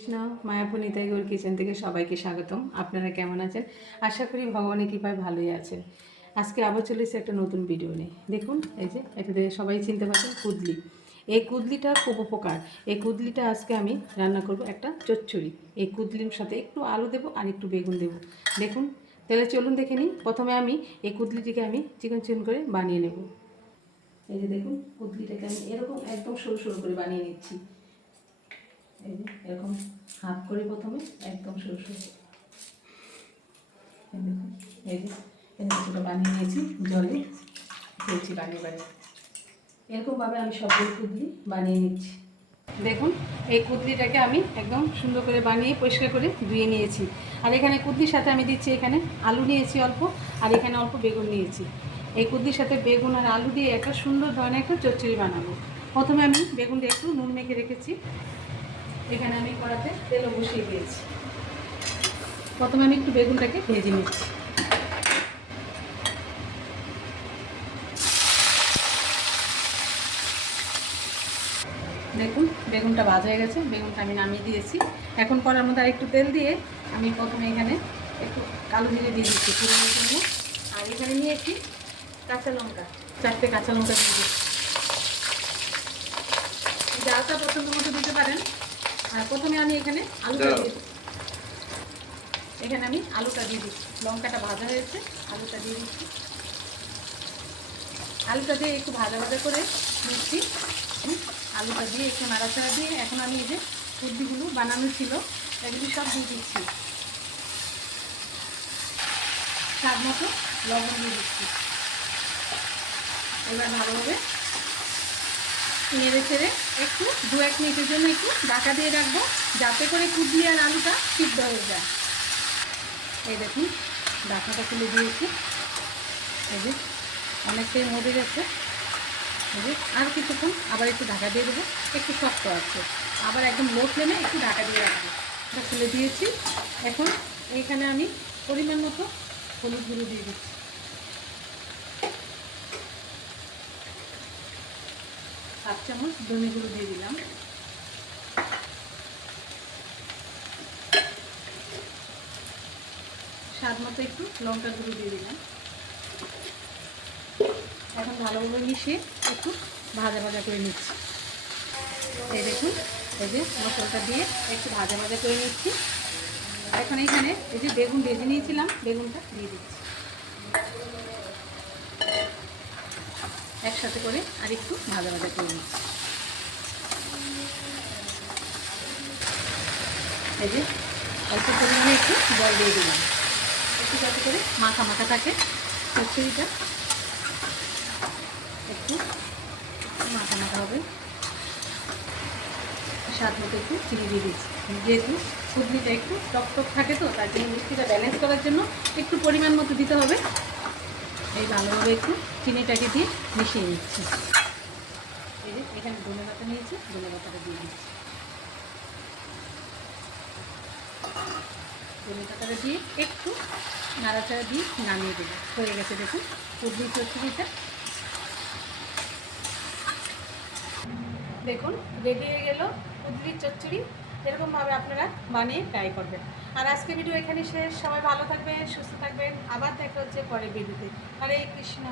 Krishna Mayapur Nitai Gour kitchen থেকে সবাইকে স্বাগতম। আপনারা কেমন আছেন? আশা করি ভগবানের কৃপায় ভালোই আছেন। আজকে আবার চলে এসেছি একটা নতুন ভিডিও নিয়ে। দেখুন এই যে এটা দেখে সবাই চিনতে পারছেন কুদলি। এই কুদলিটা খুব উপকার। এই কুদলিটা আজকে আমি রান্না করব একটা চচ্চড়ি। এই কুদলির সাথে একটু আলু দেবো আর একটু বেগুন দেবো। দেখুন তাহলে চলুন দেখে নিই। প্রথমে আমি এই কুদলিটিকে আমি চিকন চিকন করে বানিয়ে নেব। এই যে দেখুন কুদলিটাকে আমি এরকম একদম সরু সরু করে বানিয়ে নিচ্ছি। এই যে এরকম হাফ করে প্রথমে একদম সরু সরু দেখুন। এই যে কিছুটা বানিয়ে নিয়েছি, জলে দিয়েছি বানিয়ে বানিয়ে। এরকমভাবে আমি সবগুলো কুদলি বানিয়ে নিচ্ছি। দেখুন এই কুদলিটাকে আমি একদম সুন্দর করে বানিয়ে পরিষ্কার করে ধুয়ে নিয়েছি। আর এখানে কুদলির সাথে আমি দিচ্ছি, এখানে আলু নিয়েছি অল্প, আর এখানে অল্প বেগুন নিয়েছি। এই কুদলির সাথে বেগুন আর আলু দিয়ে একটা সুন্দর ধরনের একটা চচ্চড়ি বানাবো। প্রথমে আমি বেগুনটা একটু নুন মেখে রেখেছি। এখানে আমি কড়াতে তেলও বসিয়ে দিয়েছি। প্রথমে আমি একটু বেগুনটাকে ভেজে নিচ্ছি। দেখুন বেগুনটা ভাজা হয়ে গেছে, বেগুনটা আমি নামিয়ে দিয়েছি। এখন কড়ার মধ্যে আর একটু তেল দিয়ে আমি প্রথমে এখানে একটু কালো জিরে দিয়ে দিচ্ছি পুরোনোর জন্য। আর এখানে নিয়েছি কাঁচা লঙ্কা, 4টে কাঁচা লঙ্কা দিয়ে দিচ্ছি। ডালটা পছন্দ মতো দিতে পারেন। আর প্রথমে আমি এখানে আলুটা দিয়ে দিচ্ছি। এখানে আমি আলুটা দিয়ে দিচ্ছি। লঙ্কাটা ভাজা হয়েছে, আলুটা দিয়ে দিচ্ছি। আলুটা দিয়ে একটু ভাজা ভাজা করে নিচ্ছি। আলুটা দিয়ে একটু নাড়াচাড়া দিয়ে এখন আমি এই যে সবজিগুলো বানানো ছিল এগুলি সব দিয়ে দিচ্ছি। স্বাদ মতো লবণ দিয়ে দিচ্ছি। এবার ভালোভাবে নেড়ে ছেড়ে একটু 2-1 মিনিটের জন্য একটু ঢাকা দিয়ে রাখবো, যাতে করে কুদলি আর আলুটা সিদ্ধ হয়ে যায়। এই দেখুন ঢাকাটা তুলে দিয়েছি। এই যে অনেকটাই মরে গেছে। এই যে আর কিছুক্ষণ আবার একটু ঢাকা দিয়ে দেবো, একটু শক্ত আছে, আবার একদম লো ফ্লেমে একটু ঢাকা দিয়ে রাখবো। এটা তুলে দিয়েছি। এখন এইখানে আমি পরিমাণ মতো হলুদ গুঁড়ো দিয়ে দিচ্ছি। 1 চামচ ধনে গুঁড়ো দিয়ে দিলাম। স্বাদ মতো একটু লঙ্কা গুঁড়ো দিয়ে দিলাম। এখন ভালোভাবে মিশিয়ে একটু ভাজা ভাজা করে নিচ্ছি। এই দেখুন এই যে মশলাটা দিয়ে একটু ভাজা ভাজা করে নিচ্ছি। এখন এখানে এই যে বেগুন ভেজে নিয়েছিলাম, বেগুনটা দিয়ে দিচ্ছি একসাথে করে, আর একটু ভাজা ভাজা করে নিচ্ছি। এই যে অল্প পরিমাণে একটু জল দিয়ে দিলাম, একটু যাতে করে মাখা মাখা থাকে চচ্চড়িটা, একটু মাখা মাখা হবে। স্বাদ মতো একটু চিনি দিয়ে দিচ্ছি। যেহেতু কুদলিটা একটু টক টক থাকে তো তার জন্য মিষ্টিটা ব্যালেন্স করার জন্য একটু পরিমাণ মতো দিতে হবে। এই ভালোভাবে একটু চিনিটাকে দিয়ে মিশিয়ে নিচ্ছি। এই যে এখানে ধনে পাতা নিয়েছি, ধনে পাতাটা দিয়ে দিচ্ছি। ধনে পাতাটা দিয়ে একটু নাড়াচাড়া দিয়ে নামিয়ে দেবো। হয়ে গেছে দেখুন কুদলি চচ্চড়িটা। দেখুন রেডি হয়ে গেল কুদলির চচ্চড়ি। এরকমভাবে আপনারা বানিয়ে ট্রাই করবেন। আর আজকে ভিডিও এখানে শেষ। সবাই ভালো থাকবেন, সুস্থ থাকবেন। আবার দেখা হচ্ছে পরের ভিডিওতে। হরে কৃষ্ণ।